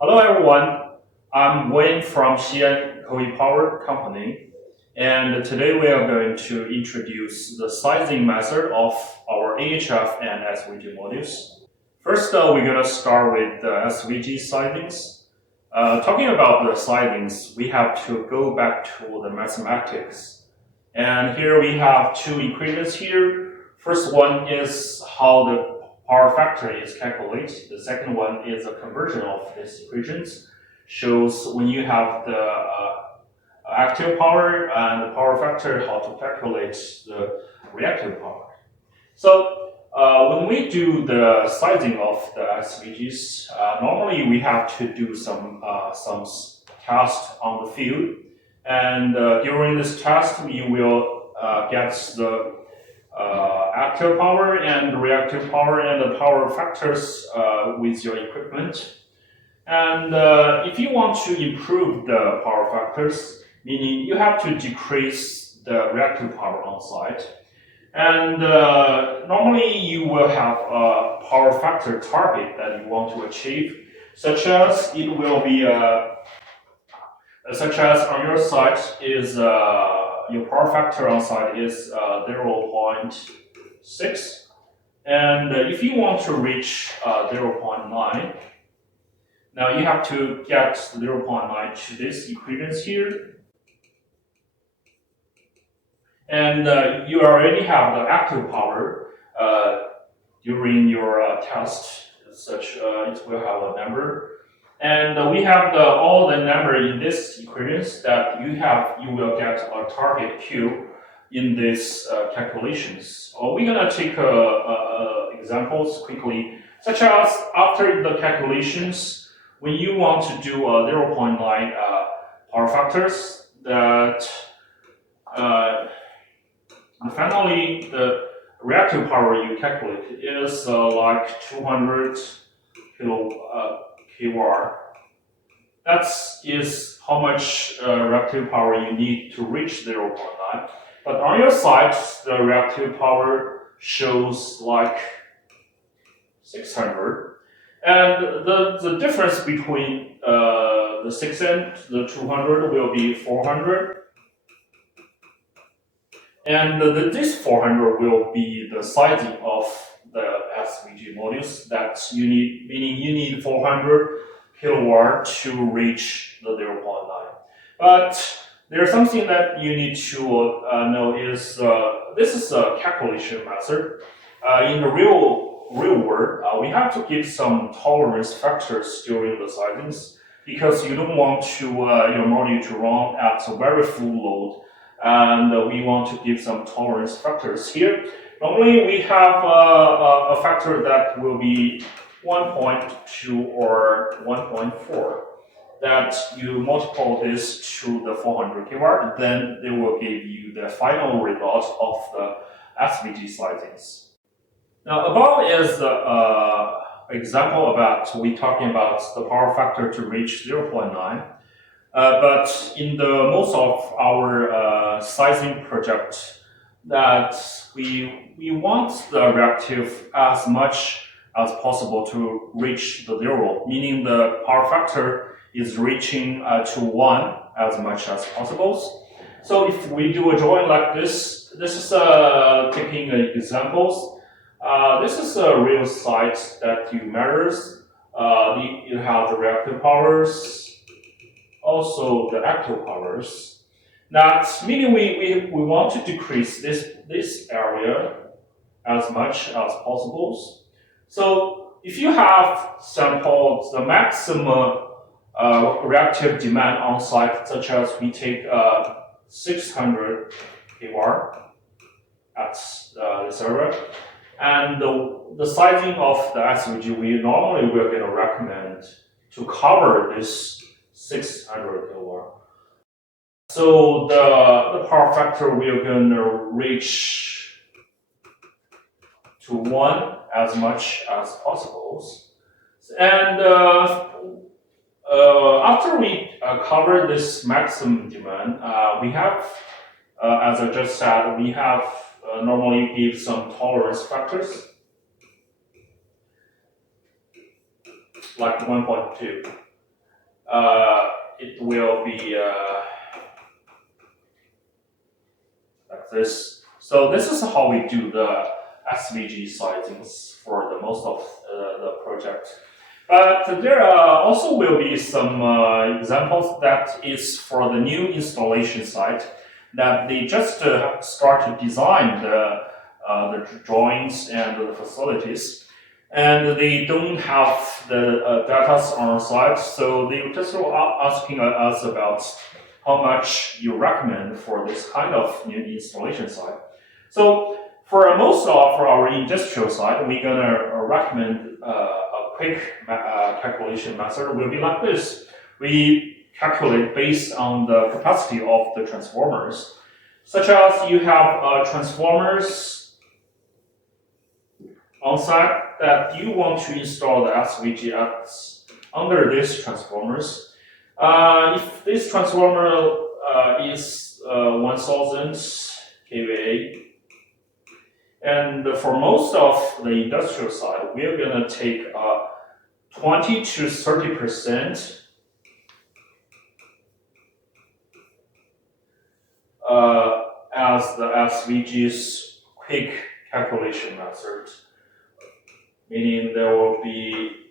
Hello everyone, I'm Wayne from Xi'an Koei Power Company, and today we are going to introduce the sizing method of our AHF and SVG modules. First, we're going to start with the SVG sizings. Talking about the sizings, we have to go back to the mathematics. And here we have two equations here. First one is how the power factor is calculated. The second one is a conversion of these equations. Shows when you have the active power and the power factor, how to calculate the reactive power. So when we do the sizing of the SVGs, normally we have to do some test on the field. And during this test, we will get the active power and reactive power and the power factors with your equipment. And if you want to improve the power factors, meaning you have to decrease the reactive power on site. And normally you will have a power factor target that you want to achieve, such as it will be such as on your site is your power factor on site is 0.6, and if you want to reach 0.9, now you have to get 0.9 to this equations here, and you already have the active power during your test, such it will have a number. And we have all the number in this equations that you will get a target Q in these calculations. We're gonna take examples quickly, such as after the calculations, when you want to do 0.9 power factors, that finally the reactive power you calculate is like 200 kW. That is how much reactive power you need to reach 0.9. But on your side, the reactive power shows like 600. And the difference between the 6 and the 200 will be 400. And this 400 will be the sizing of the SVG modules that you need, meaning you need 400 kilowatt to reach the 0.9. But there's something that you need to know is this is a calculation method. In the real world, we have to give some tolerance factors during the sizings because you don't want to your module to run at a very full load. And we want to give some tolerance factors here. Normally, we have a factor that will be 1.2 or 1.4. That you multiply this to the 400 kW, then they will give you the final result of the SVG sizings. Now, above is the example about we talking about the power factor to reach 0.9. But in the most of our sizing project, that we want the reactive as much as possible to reach the zero, meaning the power factor is reaching to 1 as much as possible. So if we do a drawing like this is taking examples. This is a real site that you measures. You have the reactive powers, also the active powers. That meaning we want to decrease this area as much as possible. So if you have sampled the maximum reactive demand on site, such as we take 600 kW at this area, and the sizing of the SVG, we're going to recommend to cover this 600 kW. So the power factor we're going to reach to 1 as much as possible. And after we cover this maximum demand, we have, as I just said, we have normally give some tolerance factors like 1.2. it will be like this. So this is how we do the SVG sizings for the most of the project. But there also will be some examples that is for the new installation site that they just start to design the drawings and the facilities, and they don't have the data on site, so they just are asking us about how much you recommend for this kind of new installation site. So for most of our industrial side, we're gonna recommend a quick calculation method will be like this. We calculate based on the capacity of the transformers, such as you have transformers on site that you want to install the SVG under these transformers. If this transformer is 1000 kVA, and for most of the industrial side, we're gonna take 20 to 30% as the SVG's quick calculation method, meaning there will be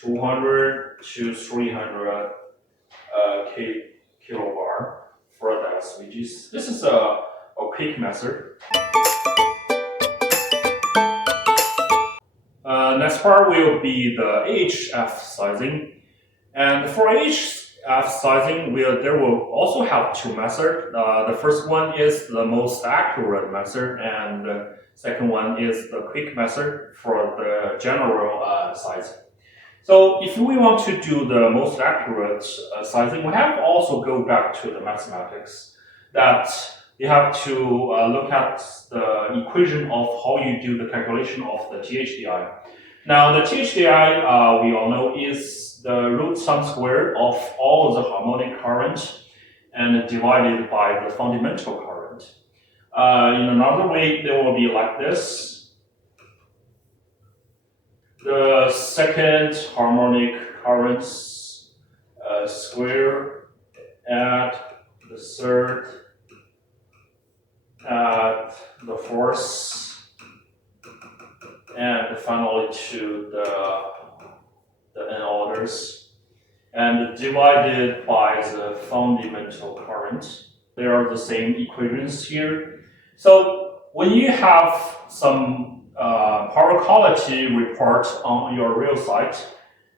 200 to 300 kilobar for the SVGs. This is a quick method. Next part will be the AHF sizing. And for AHF sizing, there will also have two methods. The first one is the most accurate method, and the second one is the quick method for the general sizing. So if we want to do the most accurate sizing, we have to also go back to the mathematics that you have to look at the equation of how you do the calculation of the THDI. Now the THDI, we all know, is the root sum square of all the harmonic current and divided by the fundamental current. In another way, there will be like this. The second harmonic current square at the third at the fourth, and finally to the n orders, and divided by the fundamental current. There are the same equations here. So when you have some power quality report on your real site,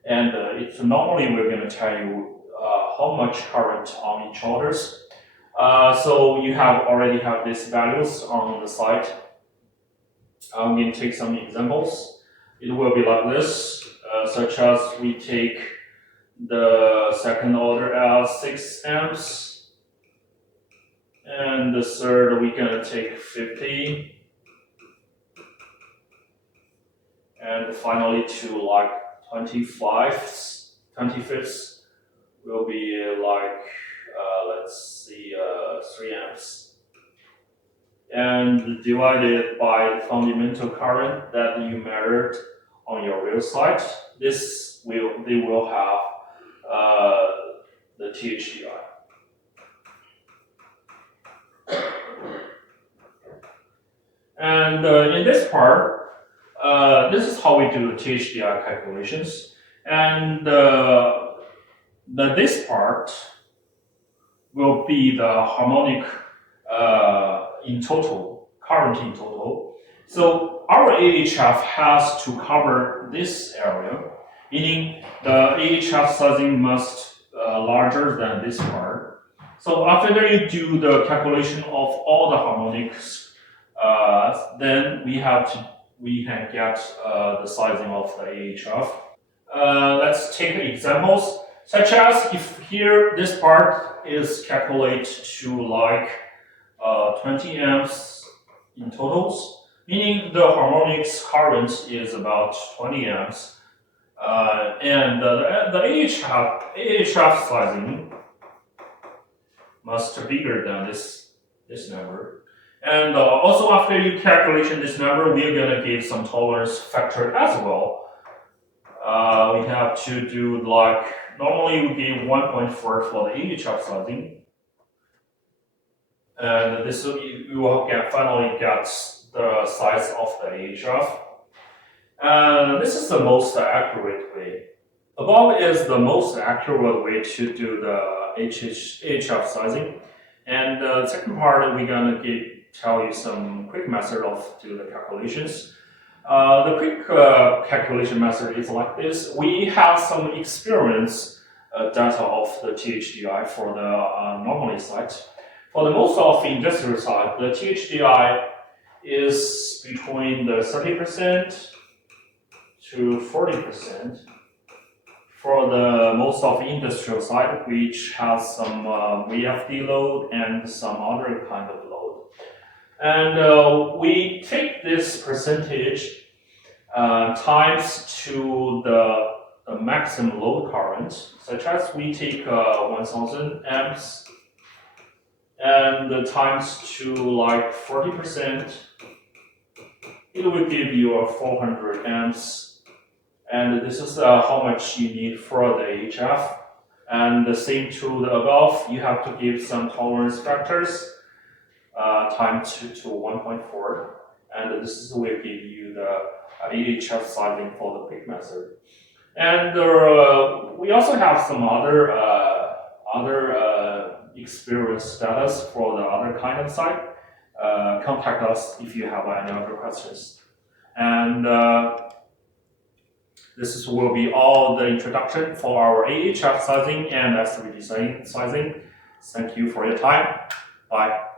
and it's normally we're going to tell you how much current on each orders. So you already have these values on the site. I'm going to take some examples. It will be like this, such as we take the second order as 6 amps, and the third we're going to take 50, and finally to like 25th will be like let's see 3 amps. And divided by the fundamental current that you measured on your real site, they will have the THDI. And in this part, this is how we do the THDI calculations. And this part will be the harmonic in total, current in total. So our AHF has to cover this area, meaning the AHF sizing must larger than this part. So after you do the calculation of all the harmonics, then we can get the sizing of the AHF. Let's take examples, such as if here this part is calculated to like 20 amps in totals, meaning the harmonics current is about 20 amps, and the AHF sizing must be bigger than this number. And also after you calculate this number, we're gonna give some tolerance factor as well. We have to do like, normally we give 1.4 for the AHF sizing. And this will, you will finally get the size of the AHF. And this is the most accurate way. Above is the most accurate way to do the AHF sizing. And the second part, we're gonna tell you some quick method of do the calculations. The quick calculation method is like this. We have some experience data of the THDI for the normally site. For the most of the industrial side, the THDI is between the 30% to 40% for the most of the industrial side, which has some VFD load and some other kind of load. And we take this percentage times to the maximum load current, such as we take 1000 amps and times to like 40%, it will give you 400 amps. And this is how much you need for the AHF. And the same to the above, you have to give some tolerance factors times to 1.4. And this will give you the AHF sizing for the quick method. And we also have some other experience status for the other kind of site. Contact us if you have any other questions. And this will be all the introduction for our AHF sizing and SVG sizing. Thank you for your time. Bye.